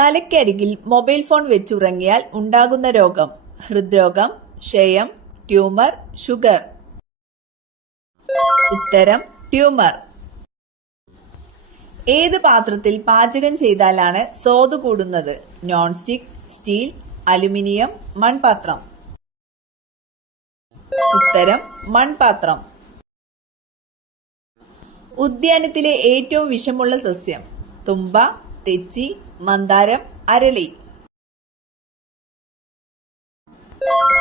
തലയ്ക്കരികിൽ mobile phone വെച്ചുറങ്ങിയാൽ ഉണ്ടാകുന്ന രോഗം: ഹൃദ്രോഗം, ക്ഷയം, ട്യൂമർ, ഷുഗർ. ഉത്തരം ട്യൂമർ. ഏത് പാത്രത്തിൽ പാചകം ചെയ്താലാണ് സ്വാദ് കൂടുന്നത്? നോൺ സ്റ്റിക്, സ്റ്റീൽ, അലുമിനിയം, മൺപാത്രം. ഉത്തരം മൺപാത്രം. ഉദ്യാനത്തിലെ ഏറ്റവും വിഷമുള്ള സസ്യം: തുമ്പ, തെച്ചി, മന്ദാരം, അരളി.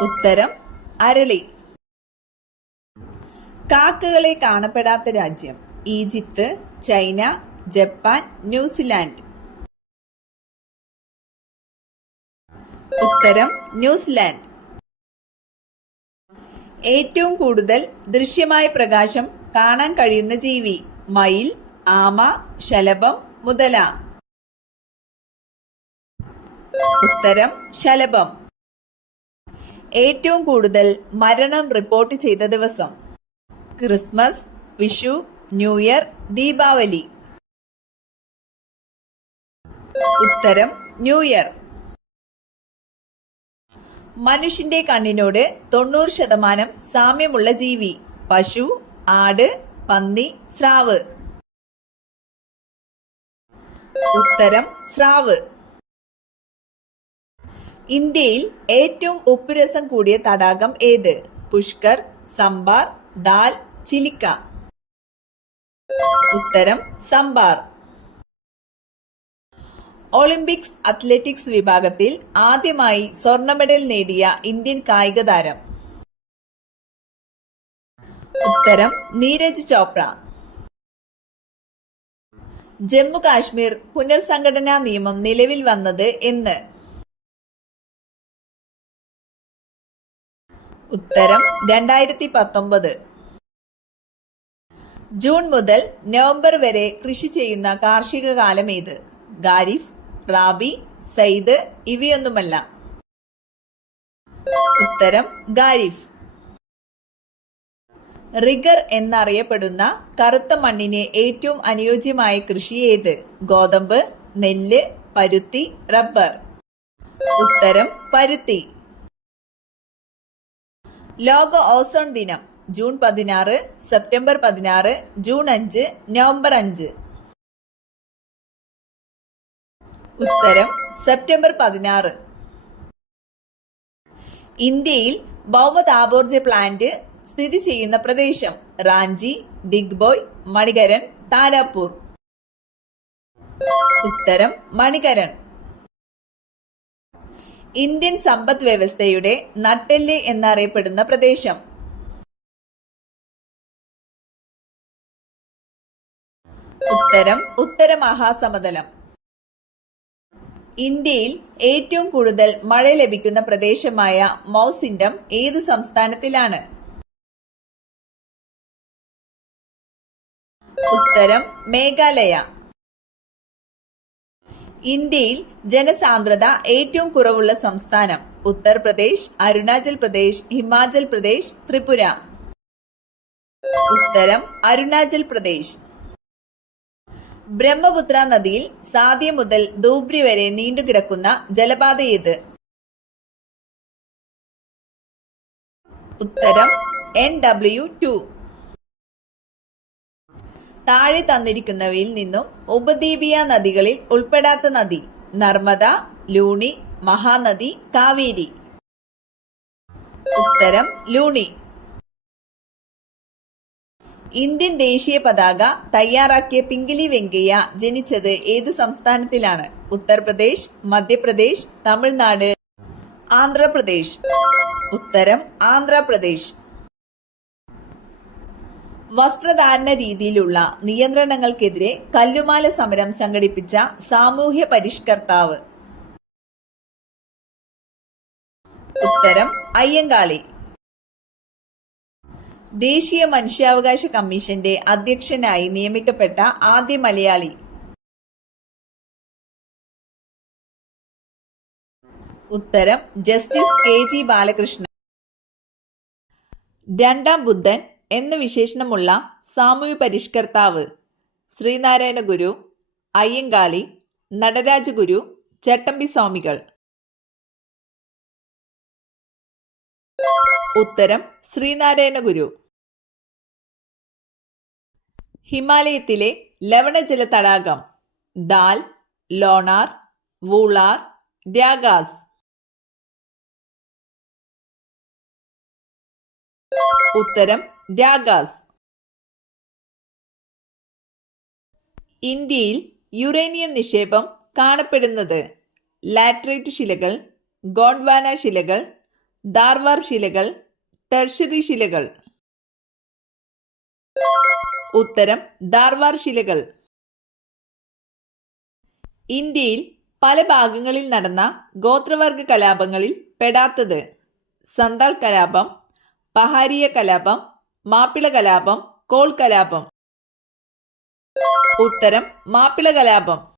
ഉത്തരം അരളി. കാക്കകളെ കാണപ്പെടാത്ത രാജ്യം: ഈജിപ്ത്, ചൈന, ജപ്പാൻ, ന്യൂസിലാൻഡ്. ഉത്തരം ന്യൂസിലാൻഡ്. ഏറ്റവും കൂടുതൽ ദൃശ്യമായ പ്രകാശം കാണാൻ കഴിയുന്ന ജീവി: മയിൽ, ആമ, ശലഭം, മുതല. ഉത്തരം ശലഭം. ഏറ്റവും കൂടുതൽ മരണം റിപ്പോർട്ട് ചെയ്ത ദിവസം: Christmas, Vishu, new year, Deepavali. ഉത്തരം ന്യൂ ഇയർ. മനുഷ്യന്റെ കണ്ണിനോട് 90% സാമ്യമുള്ള ജീവി: പശു, ആട്, പന്നി, സ്രാവ്. ഉത്തരം സ്രാവ്. ഇന്ത്യയിൽ ഏറ്റവും ഉപ്പുരസം കൂടിയ തടാകം ഏത്? പുഷ്കർ, സംബാർ, ദാൽ, ചിലിക്ക. ഉത്തരം സംബാർ. ഒളിമ്പിക്സ് അത്ലറ്റിക്സ് വിഭാഗത്തിൽ ആദ്യമായി സ്വർണ്ണ മെഡൽ നേടിയ ഇന്ത്യൻ കായിക താരം: ഉത്തരം നീരജ് ചോപ്ര. ജമ്മു കാശ്മീർ പുനർസംഘടനാ നിയമം നിലവിൽ വന്നത് എന്ന്? ഉത്തരം 2019. ജൂൺ മുതൽ നവംബർ വരെ കൃഷി ചെയ്യുന്ന കാർഷിക കാലം ഏത്? ഖാരിഫ്, റാബി, സയ്ദ്, ഇവയൊന്നുമല്ല. ഉത്തരം ഖാരിഫ്. റിഗർ എന്നറിയപ്പെടുന്ന കറുത്ത മണ്ണിന് ഏറ്റവും അനുയോജ്യമായ കൃഷി ഏത്? ഗോതമ്പ്, നെല്ല്, പരുത്തി, റബ്ബർ. ഉത്തരം പരുത്തി. ലോക ഓസോൺ ദിനം: ജൂൺ 16, സെപ്റ്റംബർ 16, ജൂൺ 5, നവംബർ 5. ഉത്തരം സെപ്റ്റംബർ 16. ഇന്ത്യയിൽ ഭൗമതാപോർജ്ജ പ്ലാന്റ് സ്ഥിതി ചെയ്യുന്ന പ്രദേശം: റാഞ്ചി, ഡിഗ്ബോയ്, മണികരൺ, താരാപൂർ. ഉത്തരം മണികരൺ. ഇന്ത്യൻ സമ്പദ് വ്യവസ്ഥയുടെ നട്ടെല്ല് എന്നറിയപ്പെടുന്ന പ്രദേശം: ഉത്തരം ഉത്തര മഹാസമതലം. ഇന്ത്യയിൽ ഏറ്റവും കൂടുതൽ മഴ ലഭിക്കുന്ന പ്രദേശമായ മൗസിൻഡം ഏത് സംസ്ഥാനത്തിലാണ്? ഉത്തരം മേഘാലയ. ഇന്ത്യയിൽ ജനസാന്ദ്രത ഏറ്റവും കുറവുള്ള സംസ്ഥാനം: ഉത്തർപ്രദേശ്, അരുണാചൽ പ്രദേശ്, ഹിമാചൽ പ്രദേശ്, ത്രിപുര. ഉത്തരം അരുണാചൽ പ്രദേശ്. ബ്രഹ്മപുത്ര നദിയിൽ സാധ്യ മുതൽ ധൂബ്രി വരെ നീണ്ടുകിടക്കുന്ന ജലപാത ഏത്? ഉത്തരം NW2. താഴെ തന്നിരിക്കുന്നവയിൽ നിന്നും ഉപദ്വീപീയ നദികളിൽ ഉൾപ്പെടാത്ത നദി: നർമ്മദ, ലൂണി, മഹാനദി, കാവേരി. ഉത്തരം ലൂണി. ഇന്ത്യൻ ദേശീയ പതാക തയ്യാറാക്കിയ പിംഗലി വെങ്കയ്യ ജനിച്ചത് ഏത് സംസ്ഥാനത്തിലാണ്? ഉത്തർപ്രദേശ്, മധ്യപ്രദേശ്, തമിഴ്നാട്, ആന്ധ്രാപ്രദേശ്. ഉത്തരം ആന്ധ്രാപ്രദേശ്. വസ്ത്രധാരണ രീതിയിലുള്ള നിയന്ത്രണങ്ങൾക്കെതിരെ കല്ലുമാല സമരം സംഘടിപ്പിച്ച സാമൂഹ്യ പരിഷ്കർത്താവ്: ഉത്തരം അയ്യങ്കാളി. ദേശീയ മനുഷ്യാവകാശ കമ്മീഷന്റെ അധ്യക്ഷനായി നിയമിക്കപ്പെട്ട ആദ്യ മലയാളി: ഉത്തരം ജസ്റ്റിസ് KG ബാലകൃഷ്ണൻ. രണ്ടാം ബുദ്ധൻ എന്ന വിശേഷണമുള്ള സാമൂഹ്യ പരിഷ്കർത്താവ്: ശ്രീനാരായണ ഗുരു, അയ്യങ്കാളി, നടരാജ ഗുരു, ചട്ടമ്പി സ്വാമികൾ. ഉത്തരം ശ്രീനാരായണ ഗുരു. ഹിമാലയത്തിലെ ലവണജല തടാകം ദാൽ, ലോണാർ, വൂളാർ, രാഗാസ്. ഉത്തരം രാഗാസ്. ഇന്ത്യയിൽ യുറേനിയം നിക്ഷേപം കാണപ്പെടുന്നത് ലാറ്ററൈറ്റ് ശിലകൾ, ഗോണ്ട്വാന ശിലകൾ, ധാർവാർ ശിലകൾ, ടെർഷ്യറി ശിലകൾ. ഉത്തരം ധാർവാർ ശിലകൾ. ഇന്ത്യയിൽ പല ഭാഗങ്ങളിൽ നടന്ന ഗോത്രവർഗ കലാപങ്ങളിൽ പെടാത്തത് സന്താൾ കലാപം, പഹാരിയ കലാപം, മാപ്പിള കലാപം, കോൾ കലാപം. ഉത്തരം മാപ്പിള കലാപം.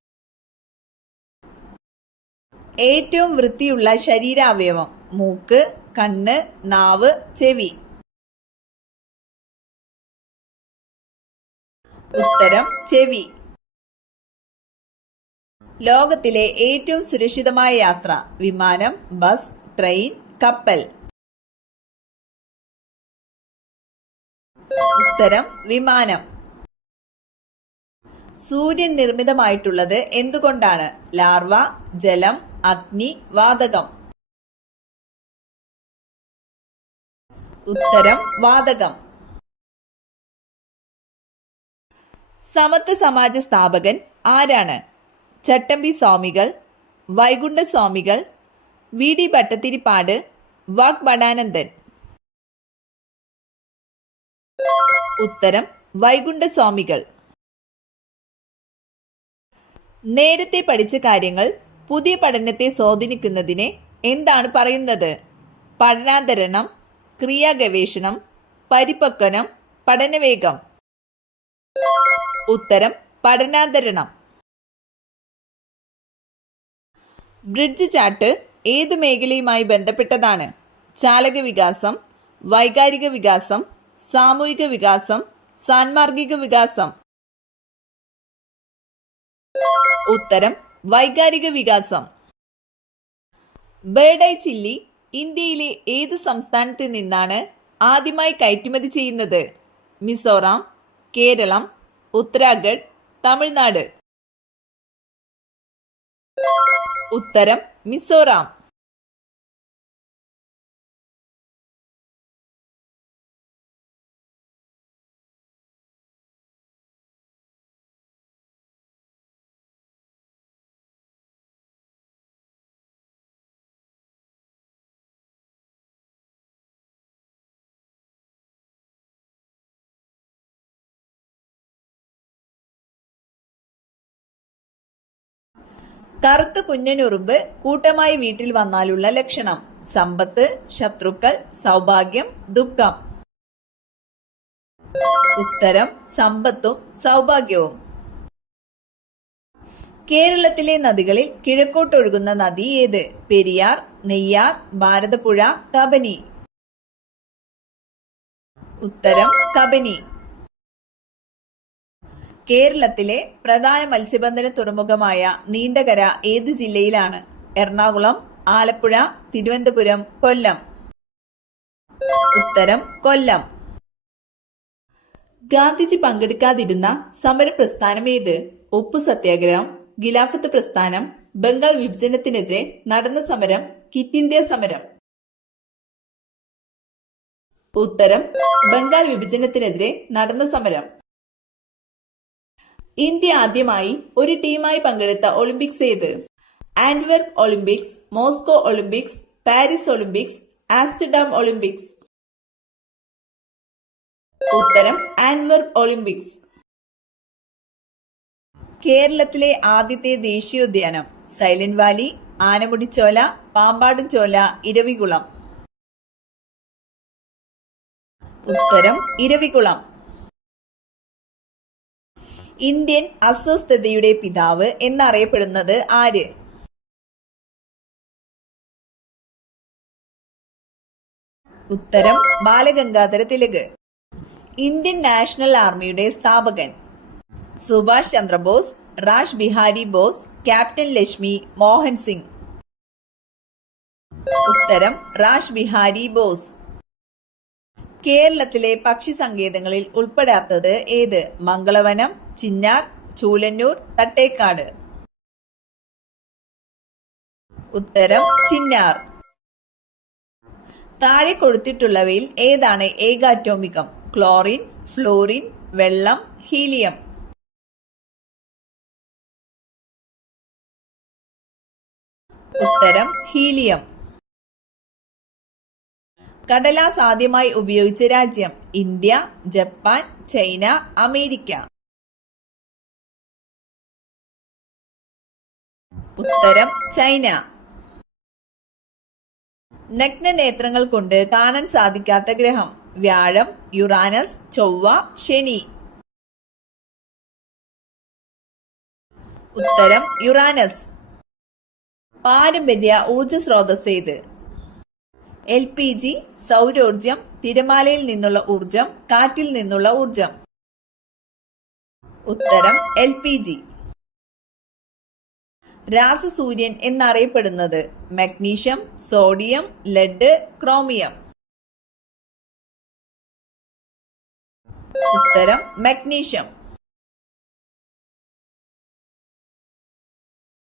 ഏറ്റവും വൃത്തിയുള്ള ശരീരാവയവം മൂക്ക്, കണ്ണ്, നാവ്, ചെവി. ഉത്തരം ചെവി. ലോകത്തിലെ ഏറ്റവും സുരക്ഷിതമായ യാത്ര വിമാനം, ബസ്, ട്രെയിൻ, കപ്പൽ. ഉത്തരം വിമാനം. സൂര്യൻ നിർമ്മിതമായിട്ടുള്ളത് എന്തുകൊണ്ടാണ്? ലാർവ, ജലം, അഗ്നി, വാതകം. ഉത്തരം വാതകം. സമത്വ സമാജ സ്ഥാപകൻ ആരാണ്? ചട്ടമ്പി സ്വാമികൾ, വൈകുണ്ഠ സ്വാമികൾ, വി ഡി ഭട്ടതിരിപ്പാട്, വാഗ്ഭടാനന്ദൻ. ഉത്തരം വൈകുണ്ഠ സ്വാമികൾ. നേരത്തെ പഠിച്ച കാര്യങ്ങൾ പുതിയ പഠനത്തെ സ്വാധീനിക്കുന്നതിനെ എന്താണ് പറയുന്നത്? പഠനാന്തരണം, ക്രിയാഗവേഷണം, പരിപക്വനം, പഠനവേഗം. ഉത്തരം പഠനാന്തരണം. ബ്രിഡ്ജ് ചാർട്ട് ഏത് മേഖലയുമായി ബന്ധപ്പെട്ടതാണ്? ചാലക വികാസം, വൈകാരിക വികാസം, സാമൂഹിക വികാസം, സാൻമാർഗിക വികാസം. ഉത്തരം വൈകാരിക വികാസം. ബേർഡ് ഐ ചില്ലി ഇന്ത്യയിലെ ഏത് സംസ്ഥാനത്ത് നിന്നാണ് ആദ്യമായി കയറ്റുമതി ചെയ്യുന്നത്? മിസോറാം, കേരളം, ഉത്തരാഖണ്ഡ്, തമിഴ്നാട്. ഉത്തരം മിസോറാം. കറുത്ത കുഞ്ഞനുറുമ്പ് കൂട്ടമായി വീട്ടിൽ വന്നാലുള്ള ലക്ഷണം സമ്പത്ത്, ശത്രുക്കൾ, സൗഭാഗ്യം, ദുഃഖം. ഉത്തരം സമ്പത്തും സൗഭാഗ്യവും. കേരളത്തിലെ നദികളിൽ കിഴക്കോട്ടൊഴുകുന്ന നദി ഏത്? പെരിയാർ, നെയ്യാർ, ഭാരതപ്പുഴ, കബനി. ഉത്തരം കബനി. കേരളത്തിലെ പ്രധാന മത്സ്യബന്ധന തുറമുഖമായ നീണ്ടകര ഏത് ജില്ലയിലാണ്? എറണാകുളം, ആലപ്പുഴ, തിരുവനന്തപുരം, കൊല്ലം. ഉത്തരം കൊല്ലം. ഗാന്ധിജി പങ്കെടുക്കാതിരുന്ന സമര പ്രസ്ഥാനം ഏത്? ഉപ്പു സത്യാഗ്രഹം, ഖിലാഫത്ത് പ്രസ്ഥാനം, ബംഗാൾ വിഭജനത്തിനെതിരെ നടന്ന സമരം, ക്വിറ്റ് ഇന്ത്യ സമരം. ഉത്തരം ബംഗാൾ വിഭജനത്തിനെതിരെ നടന്ന സമരം. ഇന്ത്യ ആദ്യമായി ഒരു ടീമായി പങ്കെടുത്ത ഒളിമ്പിക്സ് ഏത്? Antwerp Olympics, Moscow Olympics, Paris Olympics, Amsterdam Olympics. ഉത്തരം ആന്റ്വെർപ്പ് ഒളിമ്പിക്സ്. കേരളത്തിലെ ആദ്യത്തെ ദേശീയോദ്യാനം സൈലന്റ് വാലി, ആനമുടിച്ചോല, പാമ്പാടുംചോല, ഇരവികുളം. ഉത്തരം ഇരവികുളം. ഇന്ത്യൻ അസ്വസ്ഥതയുടെ പിതാവ് എന്നറിയപ്പെടുന്നത് ആര്? ഉത്തരം ബാലഗംഗാധര തിലക്. ഇന്ത്യൻ നാഷണൽ ആർമിയുടെ സ്ഥാപകൻ Subhash Chandrabose, rash Bihari boss, captain Lakshmi, Mohan Singh. ഉത്തരം റാഷ് ബിഹാരി ബോസ്. കേരളത്തിലെ പക്ഷി സങ്കേതങ്ങളിൽ ഉൾപ്പെടാത്തത് ഏത്? മംഗളവനം, ചിന്നാർ, ചൂലന്നൂർ, തട്ടേക്കാട്. ഉത്തരം ചിന്നാർ. താഴെ കൊടുത്തിട്ടുള്ളവയിൽ ഏതാണ് ഏകാറ്റോമികം? ക്ലോറിൻ, ഫ്ലോറിൻ, വെള്ളം, ഹീലിയം. ഉത്തരം ഹീലിയം. കടലാസ് ആദ്യമായി ഉപയോഗിച്ച രാജ്യം? India, Japan, China, America. ഉത്തരം ചൈന. നഗ്നനേത്രങ്ങൾ കൊണ്ട് കാണാൻ സാധിക്കാത്ത ഗ്രഹം? വ്യാഴം, യുറാനസ്, ചൊവ്വ, ശനി. ഉത്തരം യുറാനസ്. പാരമ്പര്യ ഊർജ സ്രോതസ് ഏത്? LPG, സൗരോർജം, തിരമാലയിൽ നിന്നുള്ള ഊർജം, കാറ്റിൽ നിന്നുള്ള ഊർജം. ഉത്തരം LPG. രാസസൂര്യൻ എന്നറിയപ്പെടുന്നത്? Magnesium, sodium, lead, chromium. ഉത്തരം മഗ്നീഷ്യം.